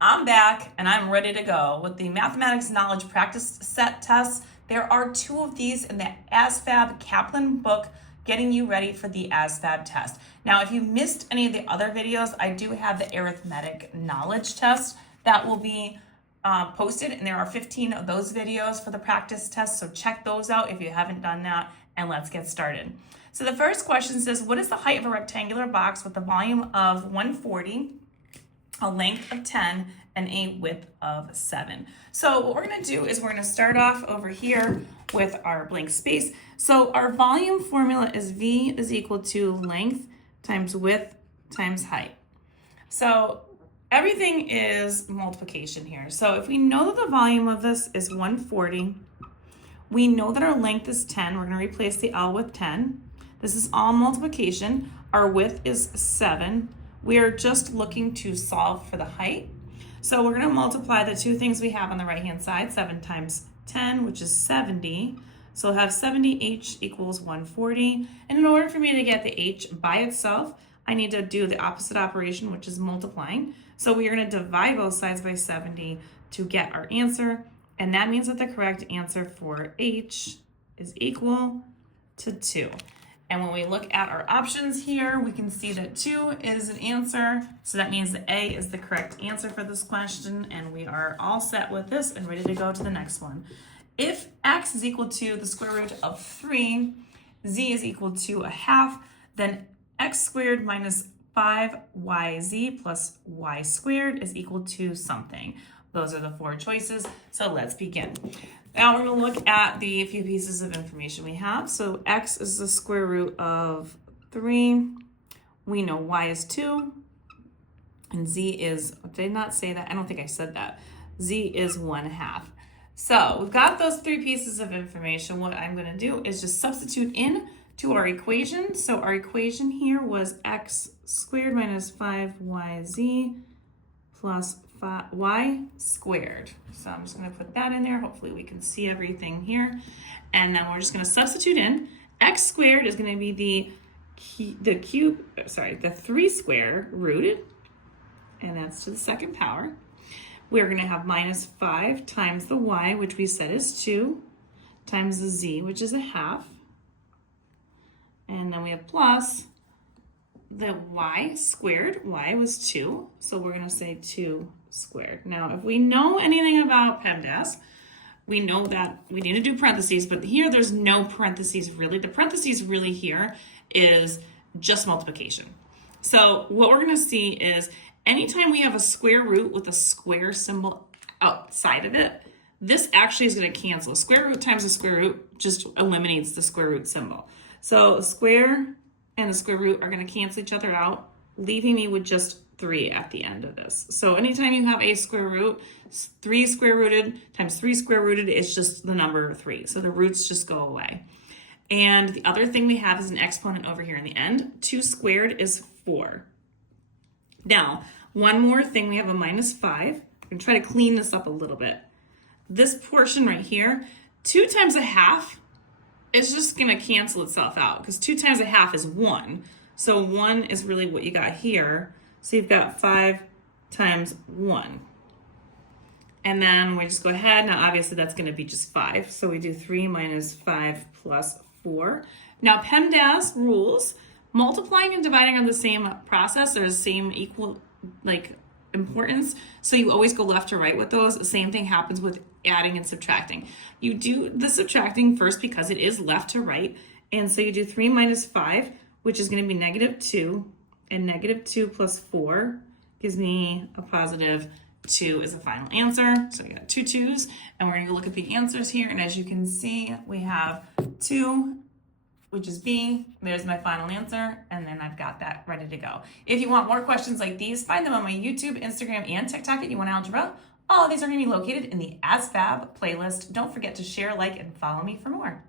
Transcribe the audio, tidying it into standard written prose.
I'm back and I'm ready to go with the Mathematics Knowledge Practice Set tests. There are 2 of these in the Asvab Kaplan book getting you ready for the Asvab test. Now, if you missed any of the other videos, I do have the arithmetic knowledge test that will be posted, and there are 15 of those videos for the practice test, so check those out if you haven't done that, and let's get started. So the first question says, what is the height of a rectangular box with a volume of 140, a length of 10, and a width of 7? So what we're going to do is we're going to start off over here with our blank space. So our volume formula is V is equal to length times width times height. So everything is multiplication here. So if we know that the volume of this is 140, we know that our length is 10. We're going to replace the L with 10. This is all multiplication. Our width is 7. We are just looking to solve for the height. So we're going to multiply the 2 things we have on the right-hand side, 7 times 10, which is 70. So we'll have 70h equals 140. And in order for me to get the h by itself, I need to do the opposite operation, which is multiplying. So we are going to divide both sides by 70 to get our answer. And that means that the correct answer for h is equal to 2. And when we look at our options here, we can see that 2 is an answer. So that means that A is the correct answer for this question. And we are all set with this and ready to go to the next one. If x is equal to the square root of 3, z is equal to a half, then x squared minus 5yz plus y squared is equal to something. Those are the 4 choices. So let's begin. Now we're going to look at the few pieces of information we have. So x is the square root of 3. We know y is 2. And z is, did I not say that? I don't think I said that. Z is 1/2. So we've got those 3 pieces of information. What I'm going to do is just substitute in to our equation. So our equation here was x squared minus 5yz plus y squared. So I'm just going to put that in there. Hopefully we can see everything here. And then we're just going to substitute in. X squared is going to be the 3 square rooted, and that's to the 2nd power. We're going to have minus 5 times the y, which we said is 2, times the z, which is a half. And then we have plus the y squared. Y was 2, so we're going to say 2 squared. Now, if we know anything about PEMDAS, we know that we need to do parentheses, but here there's no parentheses really. The parentheses really here is just multiplication. So what we're going to see is anytime we have a square root with a square symbol outside of it, this actually is going to cancel. Square root times a square root just eliminates the square root symbol. So a square and the square root are going to cancel each other out, leaving me with just 3 at the end of this. So anytime you have a square root, 3 square rooted times 3 square rooted is just the number 3. So the roots just go away. And the other thing we have is an exponent over here in the end. 2 squared is 4. Now, one more thing, we have a minus 5. I'm going to try to clean this up a little bit. This portion right here, 2 times a half, it's just going to cancel itself out because 2 times a half is 1. So 1 is really what you got here. So you've got 5 times 1. And then we just go ahead. Now, obviously, that's going to be just 5. So we do 3 minus 5 plus 4. Now, PEMDAS rules, multiplying and dividing are the same process. They're the same equal, importance. So you always go left to right with those. The same thing happens with adding and subtracting. You do the subtracting first because it is left to right. And so you do 3 minus 5, which is going to be negative 2. And negative 2 plus 4 gives me a positive 2 as a final answer. So we got 2 2's. And we're going to look at the answers here. And as you can see, we have 2, which is B. There's my final answer. And then I've got that ready to go. If you want more questions like these, find them on my YouTube, Instagram, and TikTok at YouWantAlgebra. All of these are going to be located in the Asvab playlist. Don't forget to share, like, and follow me for more.